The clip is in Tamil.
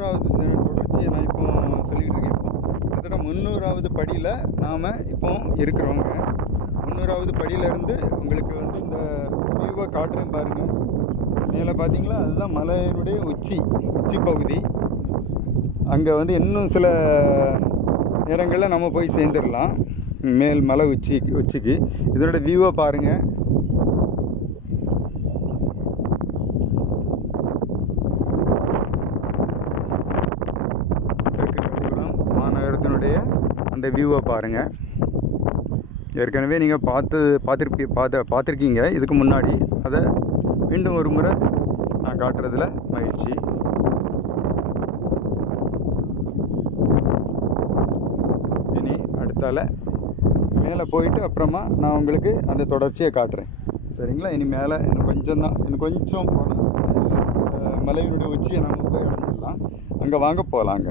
முந்நூறாவது தொடர்ச்சியை நான் இப்போ சொல்லிக்கிட்டு இருக்கேன். இப்போ கிட்டத்தட்ட முந்நூறாவது படியில் நாம் இப்போ இருக்கிறவங்க. முந்நூறாவது படியிலேருந்து உங்களுக்கு வந்து இந்த வியூவை காட்டுறேன் பாருங்கள் மேலே பார்த்தீங்களா அதுதான் மலையினுடைய உச்சி உச்சி பகுதி. அங்கே வந்து இன்னும் சில நேரங்களில் நம்ம போய் சேர்ந்துடலாம். மேல் மலை உச்சி உச்சிக்கு. இதனோட வியூவை பாருங்கள் மாநகரத்தினுடைய அந்த வியூவை பாருங்கள் ஏற்கனவே நீங்கள் பார்த்து பார்த்துருப்பி பார்த்த பார்த்துருக்கீங்க. இதுக்கு முன்னாடி அதை மீண்டும் ஒரு முறை நான் காட்டுறதுல மகிழ்ச்சி. இனி அடுத்தால மேலே போயிட்டு அப்புறமா நான் உங்களுக்கு அந்த தொடர்ச்சியை காட்டுறேன். சரிங்களா? இனி மேலே இன்னும் கொஞ்சம் தான் இன்னும் கொஞ்சம் போனால் மலையினுடைய உச்சியை நாம் போய் அடைஞ்சிடலாம். அங்கே வாங்க போகலாங்க